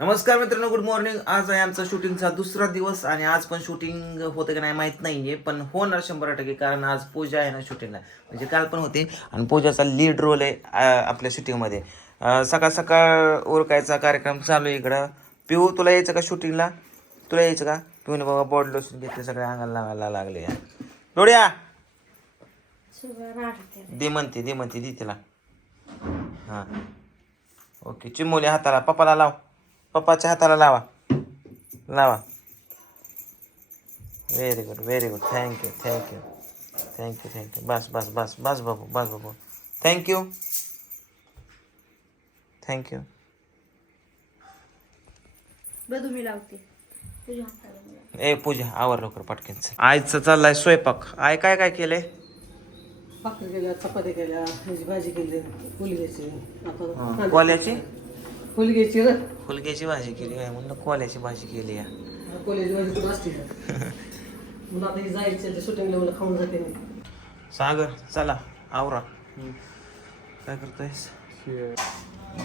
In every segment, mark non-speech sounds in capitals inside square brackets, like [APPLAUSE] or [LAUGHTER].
नमस्कार मित्रांनो good morning आज आहे आमचा शूटिंगचा दुसरा दिवस आणि आज पण शूटिंग होतं की नाही माहीत आहे पण होणार शंभर टक्के कारण आज पूजा आहे ना शूटिंगला म्हणजे काल पण होते आणि पूजाचा लीड रोल आहे आपल्या शूटिंगमध्ये सकाळ सकाळ ओरकायचा कार्यक्रम चालू आहे इकडं. पिऊ तुला यायचं का शूटिंगला तुला यायचं का? पिऊने बाबा बॉडी लोशन घेतले सगळ्या अंगाला लागायला लागले. या डोळ्या दे म्हणते दे म्हणते दे तिला. हां. ओके चिमोली हाताला पप्पाला लाव. पप्पाच्या हाताला लावा. लावा. Very good very good thank you thank you thank you thank you बस बस बस बस बाबू बस बाबू. थँक्यू थँक्यू मी लावते. ए पूजा आवर लवकर पटकन आईचं चाललाय स्वयंपाक. आई काय काय केलंय भाकरी केल्या चपात्या केल्या ह्याची भाजी केली कोल्याची फुलग्याची र. फुलक्याची भाजी केली आहे म्हणलं कोल्याची भाजी केली या. कोल्याची भाजी कुठं असते का? [LAUGHS] म्हणून आता ही जायचं ते शूटिंगला मला खाऊन जाते मी. सागर चला आवरा. काय करतोयस?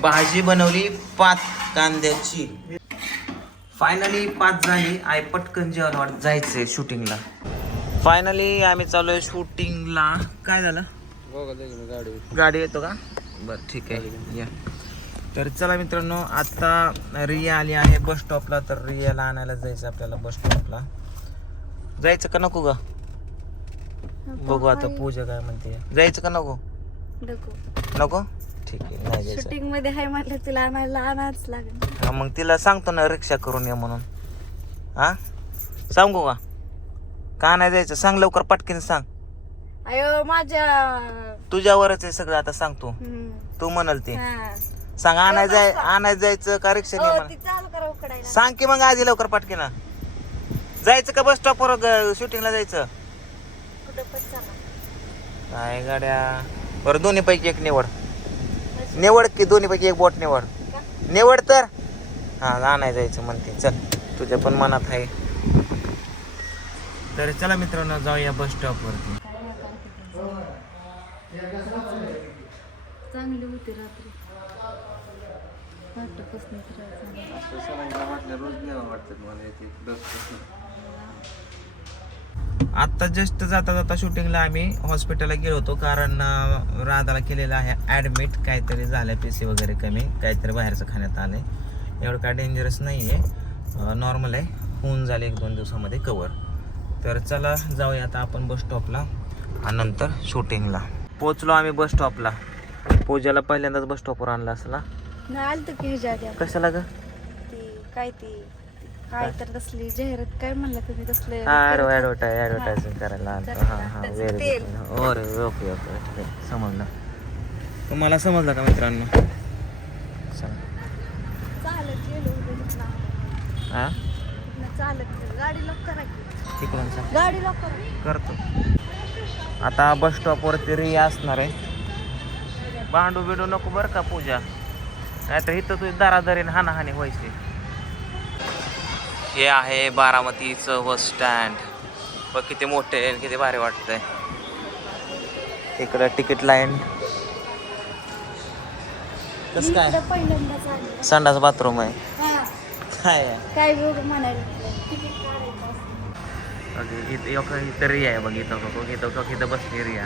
भाजी बनवली पाच कांद्याची. फायनली पाच झाली. आई पटकन जेवण वाट जायचंय शूटिंगला. फायनली आम्ही चालूय शूटिंगला. काय झालं? गाडी येतो का? बरं ठीक आहे. या. तर चला मित्रांनो आता रिया आली आहे बस स्टॉपला तर रियाला आणायला जायचं आपल्याला बस स्टॉपला जायचं का नको ग? बघू आता पूजा काय म्हणते. जायचं का नको? नको. ठीक आहे नाही जायचं. शूटिंगमध्ये हाय म्हटलं तुला आणायला आणाच लागेल. हा, मग तिला सांगतो ना रिक्षा करून ये म्हणून. हा? सांगू का? का नाही जायचं? सांग लवकर पटकीने सांग. अयो माझ्या तुझ्यावरच आहे सगळं आता सांगतो हम्म. तू म्हणाल ते. हा. सांग आणाय जाय आणाय जायचं का रिक्षाने चालू करा उकडायला. सांग की मग आधी लवकर पटकीनं. जायचं का बस स्टॉपवर शूटिंगला जायचं? कुठं पण चला. काय गाड्या? बरं दोन्ही पैकी एक निवड. निवड की दोन्ही पैकी एक बोट निवड. का? निवड तर. हा आणाय जायचं म्हणते. चल तुझ्या पण मनात आहे. तर चला मित्रांनो जाऊया बस स्टॉपवरती चांगली होती रात्री. नाही आत्ता जस्ट जाता जाता शूटिंगला आम्ही हॉस्पिटलला गेलो होतो कारण अं, राधाला केलेलं आहे ॲडमिट काहीतरी झालं पी सी वगैरे कमी काहीतरी बाहेरचं खाण्यात आलं आहे एवढं काय डेंजरस नाही आहे नॉर्मल आहे. होऊन झाले एक दोन दिवसामध्ये कवर तर चला जाऊया आता आपण बस स्टॉपला आणि नंतर शूटिंगला पोचलो आम्ही बस स्टॉपला पूजाला पहिल्यांदाच बस स्टॉपवर आणला असला. नाही आलं तर की ह्याच्या आधी आपण. कशाला ग? ती काय ती? काय तर तसली जाहिरात काय म्हणलं तुम्ही तसले? ॲडव्हर्टायझिंग करायला हां हां व्हेरी ओरे ओके ओके ठीक आहे समजलं. तुम्हाला समजलं का मित्रांनो? चला. चालत गेलो उद्या तिथनं. हां? चालत गेलो. गाडी लॉक करा की. तिकडून गाडी लॉक करा. करतो. आता बस स्टॉपवरती रिया असणार आहे. भांडू बिडू नको बरं का पूजा. नाहीतर इथं तुझी दारादारीने हानाहानी व्हायची. हे आहे बारामतीचं बस स्टँड. बघ किती मोठे आहे आणि किती भारी वाटतंय. इकडं तिकीट लाईन कसं काय. संडास बाथरूम आहे. हा. काय काय इथं इथं इथं रिया आहे बघ इथं बघ इथं बघ इथं बसली रिया.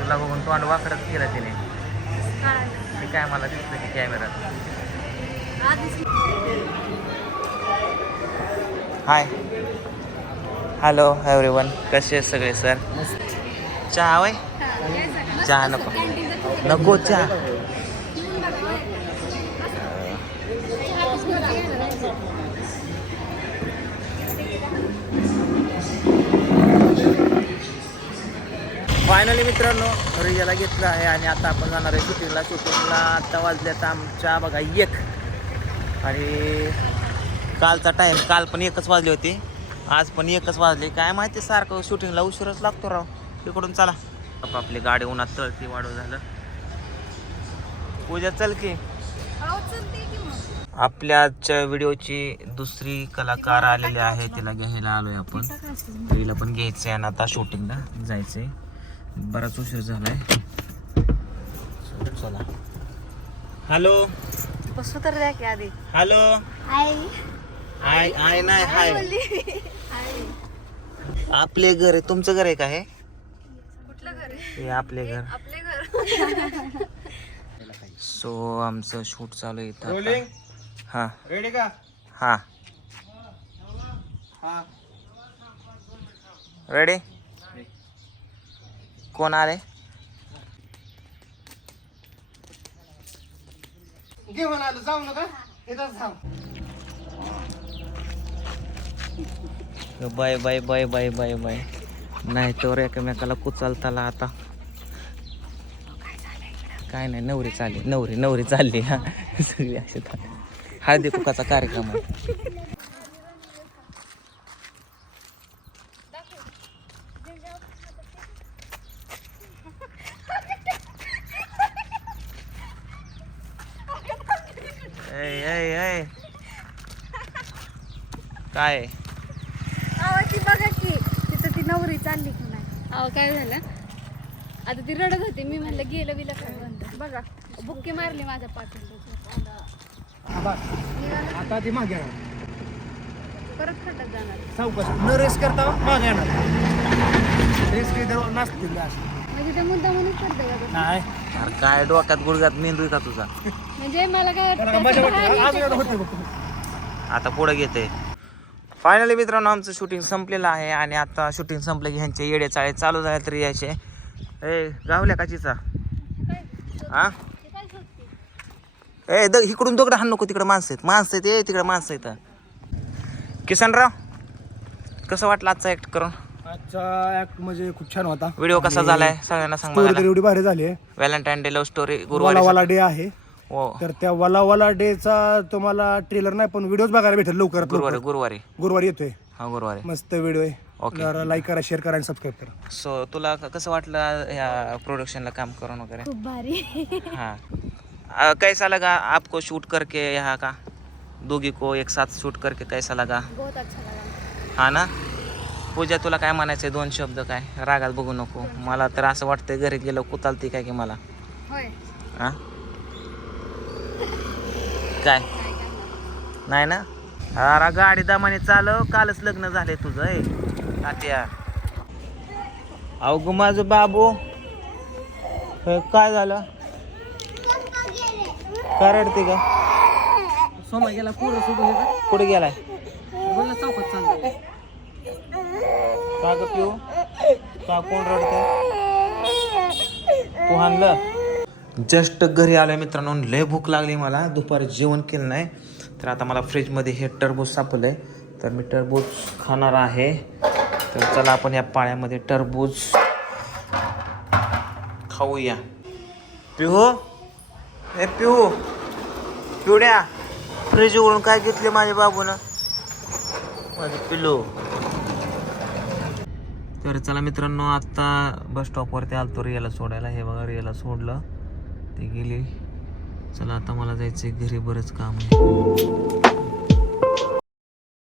तुला बघून तोंड वाकडच केलं तिने. काय मला दिसतं की कॅमेरात हाय हॅलो एव्हरीवन कसे आहेत सगळे सर चहा वय चहा नको. नको चहा? फायनली मित्रांनो रियाला घेतलं आहे आणि आता आपण जाणार आहे शूटिंगला शूटिंगला आता वाजल्यात आमच्या बघा एक. आणि कालचा टाईम काल पण एकच वाजले होते. आज पण एकच वाजले. काय माहिती सारखं शूटिंगला उशीरच लागतो राव. तिकडून चला. आप- आपली गाडी उन्हात तळती वाढू झालं. पूजा चल की. चलते मग. आपल्या आजच्या व्हिडिओची दुसरी कलाकार आलेली आहे. तिला घ्यायला आलोय आपण. तिला पण घ्यायचंय आणि आता शूटिंगला जायचंय. बराच उशीर झालाय. चला. हॅलो. बसू तर द्या की आधी. हॅलो. हाय आय आय नाही हाय. आपले घर आहे तुमचं घर आहे का हे? कुठलं घर हे आपले घर. आपले घर. सो आमचं शूट चालू आहे इथं. हा. रेडी का? हा. हा. रेडी कोण आले? घेऊन आलो जाऊ नका. इथंच थांब. Bye bye bye bye bye bye नाही तर एकमेकाला कुचालताला आता. काय नाही नवरी चालली नवरी नवरी चालली. हा. सगळी अशी. हळदी कुकाचा कार्यक्रम आहे. ऐ, ऐ, ऐ. काय? अहो ती बघा की तिथं ती नवरी चालली की नाही. अहो काय झालं? आता ती रडत होती. मी म्हणलं गेलं बिलं काय म्हणतं बघा. बुक्की मारली माझ्या पाठीला आता ती मागे येणार. परत खड्ड्यात जाणार. सावकाश न रेस करता मागे येणार. रेस काही दररोज नसतील अशी म्हणजे ते मुद्दा म्हणून करते का तसं? नाही. अरे काय डोक्यात गुडघ्यात मेंदू आहे का तुझा? म्हणजे मला काय त्याचं आता पुढे घेते. फायनली मित्रांनो आमचं शूटिंग संपलेलं आहे आणि आता शूटिंग संपलं की ह्यांचे येडे चाळे चालू झाले तरी यायचे ए गावल्या काचीचा हा? ए द इकडून दगड हाण नको तिकडे माणसं आहेत. माणसं आहेत ए तिकडे माणसं आहेत. किसनराव कसं वाटलं आजचा ऍक्ट करून? आजचा ऍक्ट म्हणजे खूप छान होता. व्हिडिओ कसा झालाय? सगळ्यांना सांग स्टोरी तर बघायला एवढी भारी झाली आहे. व्हॅलेंटाईन डे लव्ह स्टोरी वाला गुरुवारी वाला डे आहे. हो. तर त्या वाला वाला डेचा तुम्हाला ट्रेलर नाही पण व्हिडिओज बघायला भेटेल लवकरात गुरुवारी लवकर. गुरुवारी गुरुवारी. येतोय. हा गुरुवारी. मस्त व्हिडिओ आहे. Okay. तर लाईक करा शेअर करा आणि सबस्क्राईब करा. सो तुला क- कसं वाटलं ह्या प्रोडक्शनला काम करून वगैरे? खूप भारी. [LAUGHS] हाँ. अ, कैसा लगा आपको शूट करके यहाँ का? दोघी को एक साथ शूट करके कैसा लगा? बहुत अच्छा लगा. हा ना? पूजा तुला काय म्हणायचं दोन शब्द काय? रागात बघू नको. मला तर असं वाटतंय घरी गेलो कुतालती काय की मला? होय. हा काय? नाही ना? अरे गाडी दामाने चालव. कालच लग्न झालंय तुझं ए. तात्या गं माझं बाबू. काय झालं? काय रडते का सोमा गेला पुढं सोडून कुठे गेलाय? चौकात का ग पिऊ? का कोण रडत तू आणलं जस्ट घरी आलोय मित्रांनो लय भूक लागली मला. दुपारी जेवण केलं नाही. तर आता मला फ्रीजमध्ये हे टरबूज सापडलंय. तर मी टरबूज खाणार आहे. तर चला आपण या पाण्यामध्ये टरबूज खाऊया. पिहू? हे पिहू? पिवड्या फ्रीजवरून काय घेतले माझ्या बाबूनं? माझं पिलू तर चला मित्रांनो आत्ता बस स्टॉपवरती आलतो रियाला सोडायला. हे बघा रियाला सोडलं. ते गेली. चला आता मला जायचं घरी बरंच काम आहे.